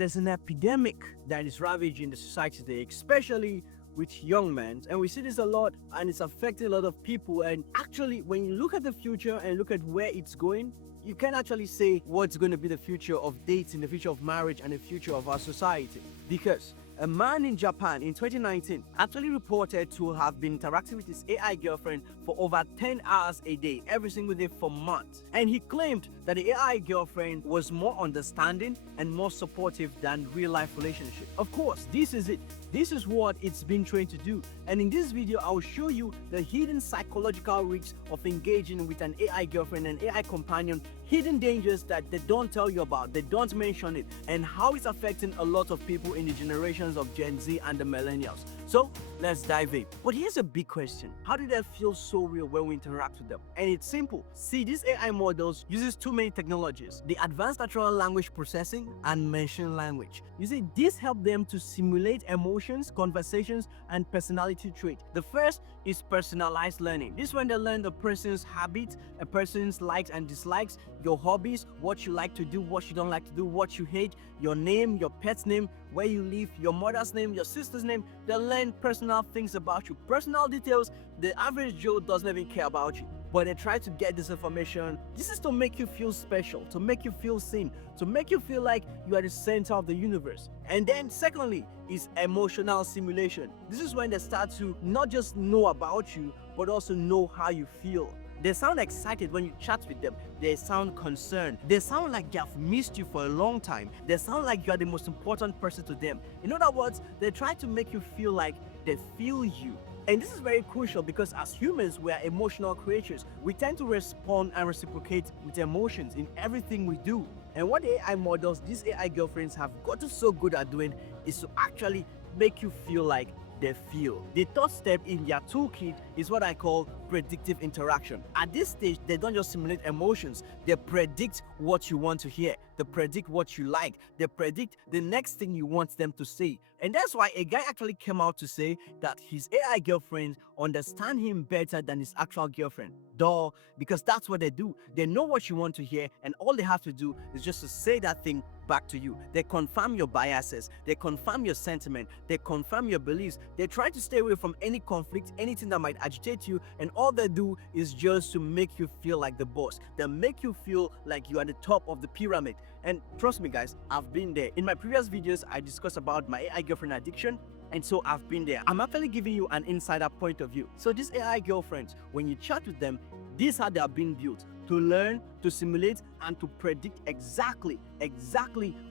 there's an epidemic that is ravaging the society today, especially with young men, and we see this a lot, and it's affecting a lot of people. And actually, when you look at the future and look at where it's going, you can actually say what's going to be the future of dating, the future of marriage, and the future of our society. Because a man in Japan in 2019 actually reported to have been interacting with his AI girlfriend for over 10 hours a day, every single day for months. And he claimed that the AI girlfriend was more understanding and more supportive than real life relationship. Of course, this is it. This is what it's been trained to do. And in this video, I will show you the hidden psychological risks of engaging with an AI girlfriend and AI companion, hidden dangers that they don't tell you about, they don't mention it, and how it's affecting a lot of people in the generations of Gen Z and the millennials. So let's dive in. But here's a big question. How do they feel so real when we interact with them? And it's simple. See, these AI models uses two main technologies: the advanced natural language processing and machine language. You see, this help them to simulate emotions, conversations, and personality traits. The first is personalized learning. This is when they learn a person's habits, a person's likes and dislikes, your hobbies, what you like to do, what you don't like to do, what you hate, your name, your pet's name, where you live, your mother's name, your sister's name. They learn personal things about you, personal details the average Joe doesn't even care about you. But they try to get this information. This is to make you feel special, to make you feel seen, to make you feel like you are the center of the universe. And then secondly is emotional simulation. This is when they start to not just know about you, but also know how you feel. They sound excited when you chat with them. They sound concerned. They sound like they have missed you for a long time. They sound like you are the most important person to them. In other words, they try to make you feel like they feel you. And this is very crucial because as humans, we are emotional creatures. We tend to respond and reciprocate with emotions in everything we do. And what the AI models, these AI girlfriends have gotten so good at doing is to actually make you feel like they feel. The third step in their toolkit is what I call predictive interaction. At this stage, they don't just simulate emotions, they predict what you want to hear, they predict what you like, they predict the next thing you want them to say. And that's why a guy actually came out to say that his AI girlfriend understand him better than his actual girlfriend. Duh, because that's what they do. They know what you want to hear, and all they have to do is just to say that thing back to you. They confirm your biases, they confirm your sentiment, they confirm your beliefs. They try to stay away from any conflict, anything that might agitate you, and all they do is just to make you feel like the boss. They make you feel like you are the top of the pyramid. And trust me guys, I've been there. In my previous videos, I discussed about my AI girlfriend addiction, and so I've been there. I'm actually giving you an insider point of view. So these AI girlfriends, when you chat with them, this is how they are being built: to learn, to simulate, and to predict exactly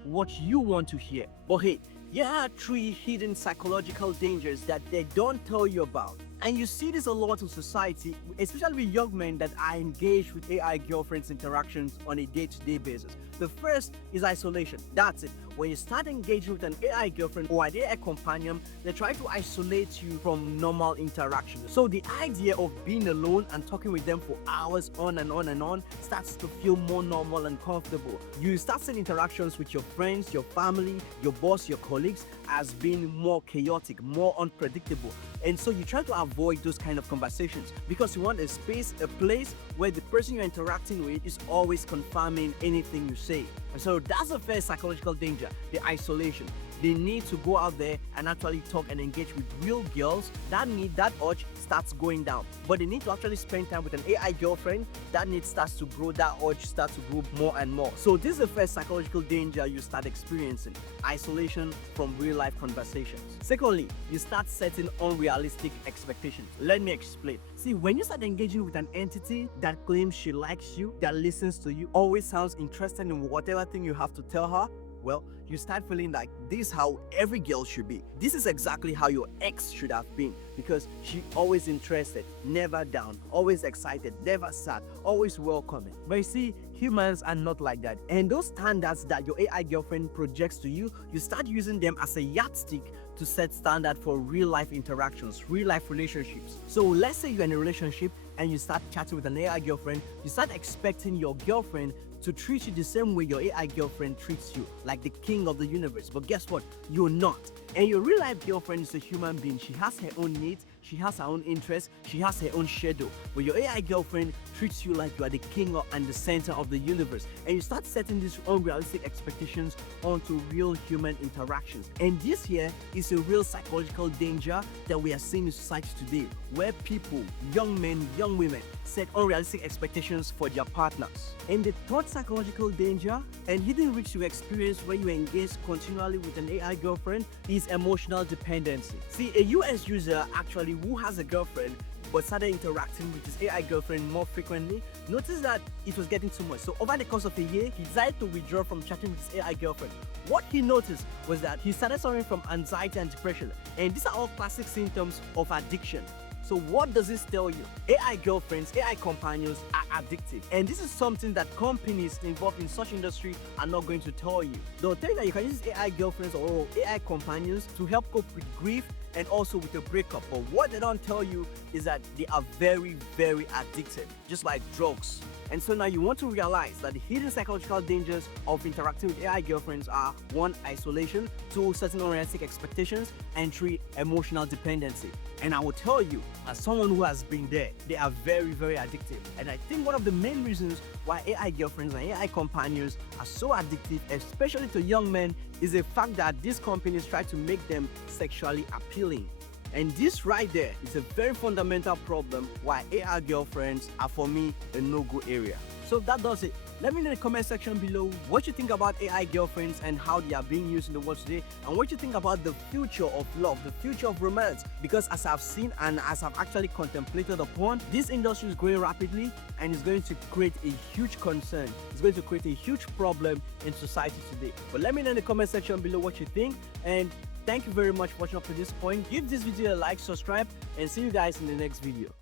what you want to hear. But hey, here are 3 hidden psychological dangers that they don't tell you about. And you see this a lot in society, especially with young men that are engaged with AI girlfriends interactions on a day-to-day basis. The first is isolation. That's it. When you start engaging with an AI girlfriend or an AI companion, they try to isolate you from normal interaction. So the idea of being alone and talking with them for hours on and on and on starts to feel more normal and comfortable. You start seeing interactions with your friends, your family, your boss, your colleagues as being more chaotic, more unpredictable. And so you try to avoid those kind of conversations because you want a space, a place where the person you're interacting with is always confirming anything you say. And so that's the first psychological danger, the isolation. They need to go out there and actually talk and engage with real girls. That urge starts going down. But they need to actually spend time with an AI girlfriend. That need starts to grow, that urge starts to grow more and more. So this is the first psychological danger you start experiencing: isolation from real life conversations. Secondly, you start setting unrealistic expectations. Let me explain. See, when you start engaging with an entity that claims she likes you, that listens to you, always sounds interested in whatever thing you have to tell her, well, you start feeling like this is how every girl should be. This is exactly how your ex should have been, because she always interested, never down, always excited, never sad, always welcoming. But you see, humans are not like that. And those standards that your AI girlfriend projects to you, you start using them as a yardstick to set standard for real life interactions, real life relationships. So let's say you're in a relationship and you start chatting with an AI girlfriend, you start expecting your girlfriend to treat you the same way your AI girlfriend treats you, like the king of the universe. But guess what? You're not. And your real life girlfriend is a human being. She has her own needs, she has her own interests, she has her own schedule. But your AI girlfriend treats you like you are the king and the center of the universe, and you start setting these unrealistic expectations onto real human interactions. And this here is a real psychological danger that we are seeing in society today, where people, young men, young women, set unrealistic expectations for their partners. And the third psychological danger and hidden risk you experience when you engage continually with an AI girlfriend is emotional dependency. See, a US user actually who has a girlfriend but started interacting with his AI girlfriend more frequently, noticed that it was getting too much. So over the course of a year, he decided to withdraw from chatting with his AI girlfriend. What he noticed was that he started suffering from anxiety and depression. And these are all classic symptoms of addiction. So what does this tell you? AI girlfriends, AI companions are addictive. And this is something that companies involved in such industry are not going to tell you. They'll tell you that you can use AI girlfriends or AI companions to help cope with grief and also with a breakup. But what they don't tell you is that they are very, very addictive, just like drugs. And so now you want to realize that the hidden psychological dangers of interacting with AI girlfriends are 1. Isolation, 2. Certain unrealistic expectations, and 3. Emotional dependency. And I will tell you, as someone who has been there, they are very, very addictive. And I think one of the main reasons why AI girlfriends and AI companions are so addictive, especially to young men, is the fact that these companies try to make them sexually appealing. And this right there is a very fundamental problem why AI girlfriends are, for me, a no-go area. So that does it. Let me know in the comment section below what you think about AI girlfriends and how they are being used in the world today, and what you think about the future of love, the future of romance. Because as I've seen and as I've actually contemplated upon, this industry is growing rapidly and is going to create a huge concern. It's going to create a huge problem in society today. But let me know in the comment section below what you think, and thank you very much for watching up to this point. Give this video a like, subscribe, and see you guys in the next video.